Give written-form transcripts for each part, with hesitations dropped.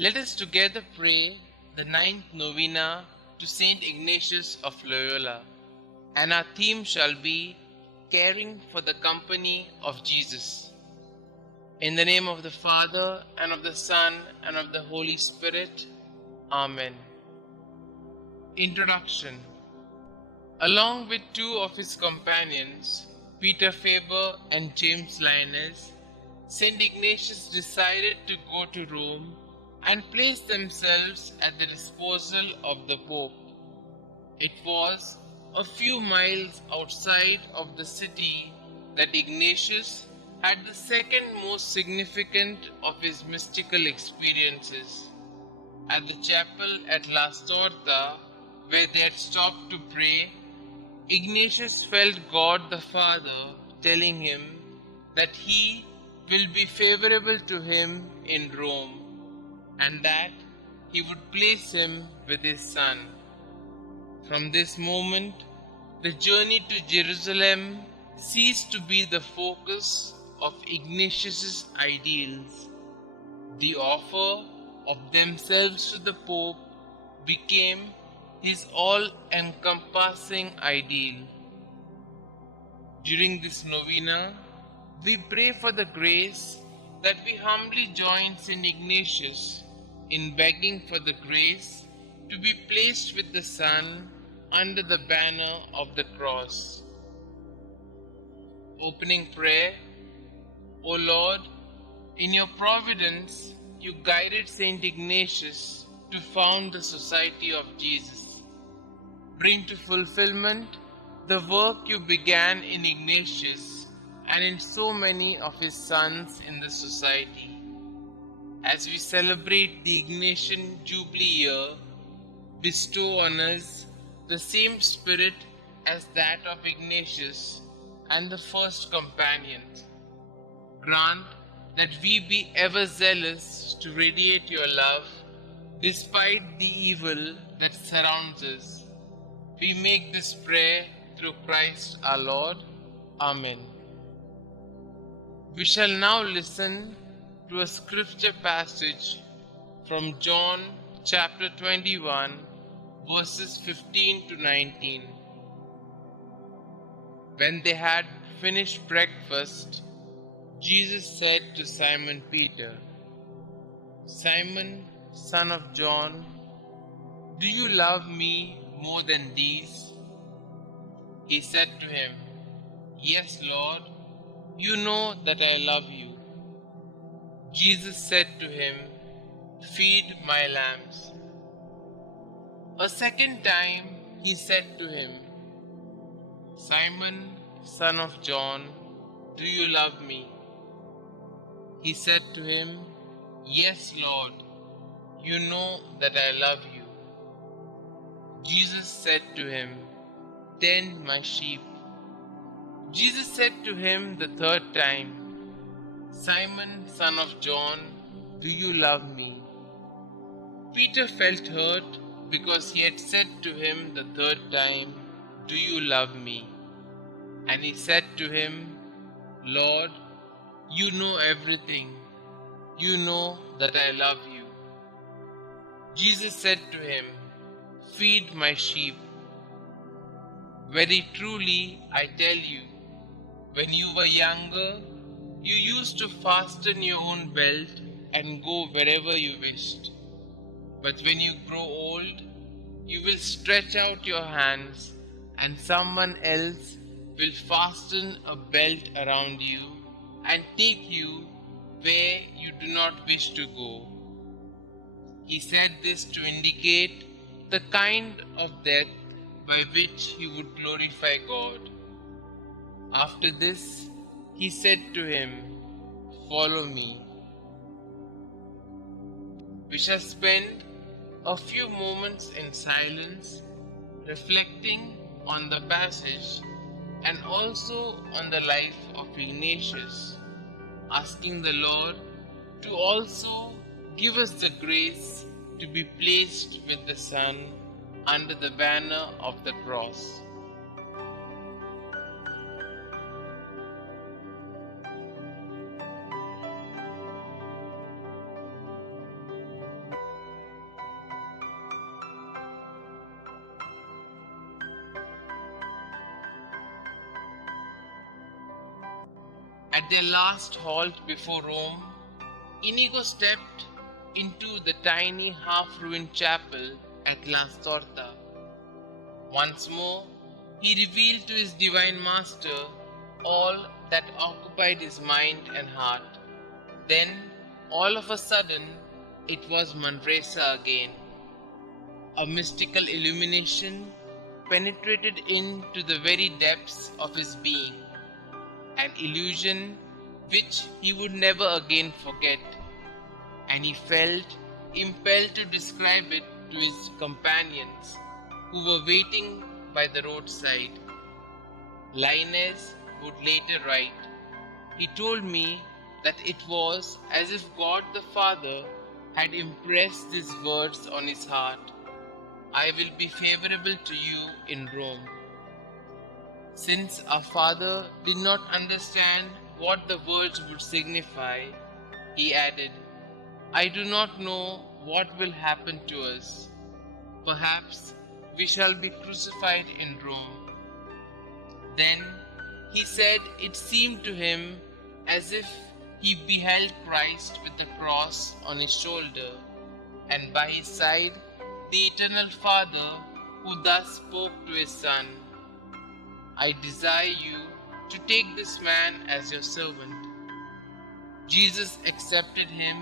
Let us together pray the ninth Novena to St Ignatius of Loyola, and our theme shall be Caring for the Company of Jesus. In the name of the Father, and of the Son, and of the Holy Spirit. Amen. Introduction. Along with two of his companions, Peter Faber and James Linus, St Ignatius decided to go to Rome and place themselves at the disposal of the Pope. It was a few miles outside of the city that Ignatius had the second most significant of his mystical experiences. At the chapel at La Storta, where they had stopped to pray, Ignatius felt God the Father telling him that he will be favorable to him in Rome, and that he would place him with his son. From this moment, the journey to Jerusalem ceased to be the focus of Ignatius's ideals. The offer of themselves to the Pope became his all-encompassing ideal. During this novena, we pray for the grace that we humbly join St. Ignatius in begging for the grace to be placed with the Son under the banner of the cross. Opening prayer. O Lord, in your providence, you guided St. Ignatius to found the Society of Jesus. Bring to fulfillment the work you began in Ignatius and in so many of his sons in the Society. As we celebrate the Ignatian Jubilee year, bestow on us the same spirit as that of Ignatius and the first companions. Grant that we be ever zealous to radiate your love despite the evil that surrounds us. We make this prayer through Christ our Lord. Amen. We shall now listen to a scripture passage from John chapter 21, verses 15 to 19. When they had finished breakfast, Jesus said to Simon Peter, "Simon, son of John, do you love me more than these?" He said to him, "Yes, Lord, you know that I love you." Jesus said to him, "Feed my lambs." A second time he said to him, "Simon, son of John, do you love me?" He said to him, "Yes, Lord, you know that I love you." Jesus said to him, "Tend my sheep." Jesus said to him the third time, "Simon, son of John, do you love me?" Peter felt hurt because he had said to him the third time, "Do you love me?" And he said to him, "Lord, you know everything. You know that I love you." Jesus said to him, "Feed my sheep. Very truly I tell you, when you were younger, you used to fasten your own belt and go wherever you wished. But when you grow old, you will stretch out your hands, and someone else will fasten a belt around you and take you where you do not wish to go." He said this to indicate the kind of death by which he would glorify God. After this, he said to him, "Follow me." We shall spend a few moments in silence, reflecting on the passage and also on the life of Ignatius, asking the Lord to also give us the grace to be placed with the Son under the banner of the cross. At their last halt before Rome, Inigo stepped into the tiny half-ruined chapel at La Storta. Once more, he revealed to his divine master all that occupied his mind and heart. Then, all of a sudden, it was Manresa again. A mystical illumination penetrated into the very depths of his being, an illusion which he would never again forget, and he felt impelled to describe it to his companions who were waiting by the roadside. Linus would later write, "He told me that it was as if God the Father had impressed these words on his heart: 'I will be favorable to you in Rome.'" Since our father did not understand what the words would signify, he added, "I do not know what will happen to us. Perhaps we shall be crucified in Rome." Then he said it seemed to him as if he beheld Christ with the cross on his shoulder, and by his side the eternal Father, who thus spoke to his Son, "I desire you to take this man as your servant." Jesus accepted him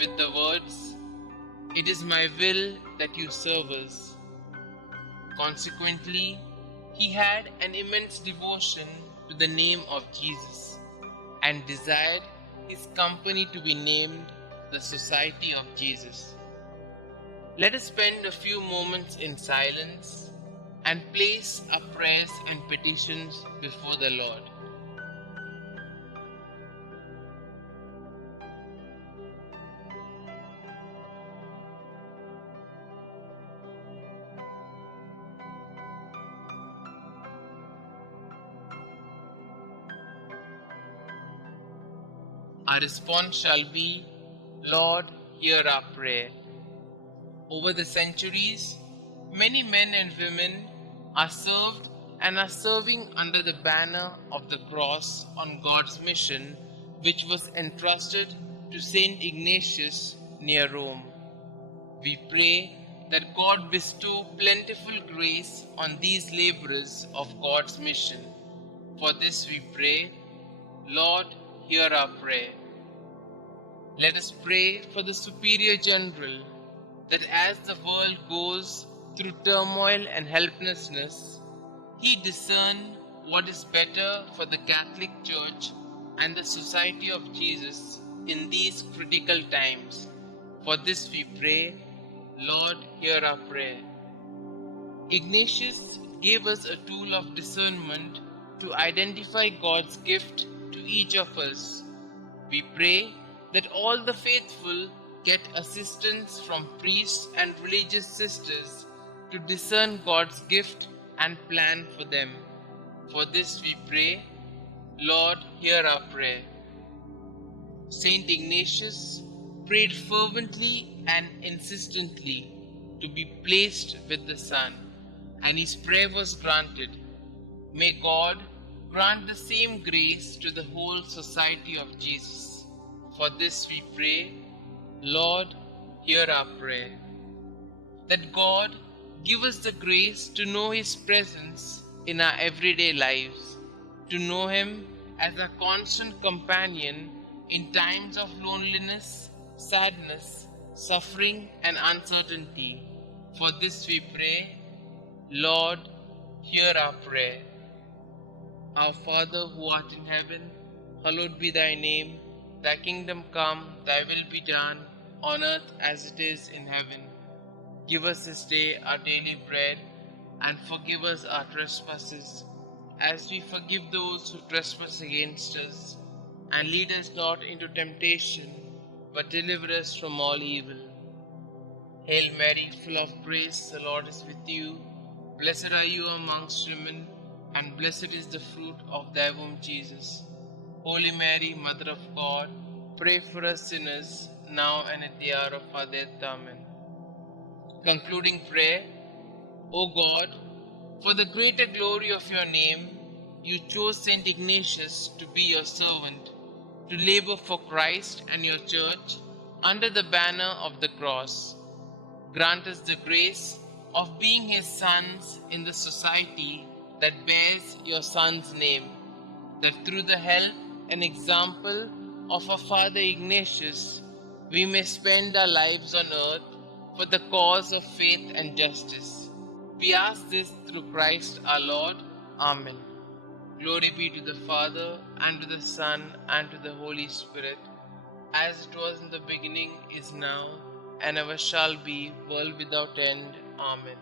with the words, "It is my will that you serve us." Consequently, he had an immense devotion to the name of Jesus and desired his company to be named the Society of Jesus. Let us spend a few moments in silence and place our prayers and petitions before the Lord. Our response shall be, "Lord, hear our prayer." Over the centuries, many men and women are served and are serving under the banner of the cross on God's mission, which was entrusted to St Ignatius near Rome. We pray that God bestow plentiful grace on these laborers of God's mission. For this we pray, Lord, hear our prayer. Let us pray for the Superior General, that as the world goes through turmoil and helplessness, he discern what is better for the Catholic Church and the Society of Jesus in these critical times. For this we pray, Lord, hear our prayer. Ignatius gave us a tool of discernment to identify God's gift to each of us. We pray that all the faithful get assistance from priests and religious sisters to discern God's gift and plan for them. For this we pray, Lord, hear our prayer. St Ignatius prayed fervently and insistently to be placed with the Son, and his prayer was granted. May God grant the same grace to the whole Society of Jesus. For this we pray, Lord, hear our prayer. That God give us the grace to know His presence in our everyday lives, to know Him as a constant companion in times of loneliness, sadness, suffering, and uncertainty. For this we pray, Lord, hear our prayer. Our Father who art in heaven, hallowed be thy name. Thy kingdom come, thy will be done, on earth as it is in heaven. Give us this day our daily bread, and forgive us our trespasses, as we forgive those who trespass against us. And lead us not into temptation, but deliver us from all evil. Hail Mary, full of grace, the Lord is with you. Blessed are you amongst women, and blessed is the fruit of thy womb, Jesus. Holy Mary, Mother of God, pray for us sinners, now and at the hour of our death. Amen. Concluding prayer. O God, for the greater glory of your name, you chose St Ignatius to be your servant, to labor for Christ and your church under the banner of the cross. Grant us the grace of being his sons in the society that bears your son's name, that through the help and example of our Father Ignatius, we may spend our lives on earth for the cause of faith and justice. We ask this through Christ our Lord. Amen. Glory be to the Father, and to the Son, and to the Holy Spirit, as it was in the beginning, is now, and ever shall be, world without end. Amen.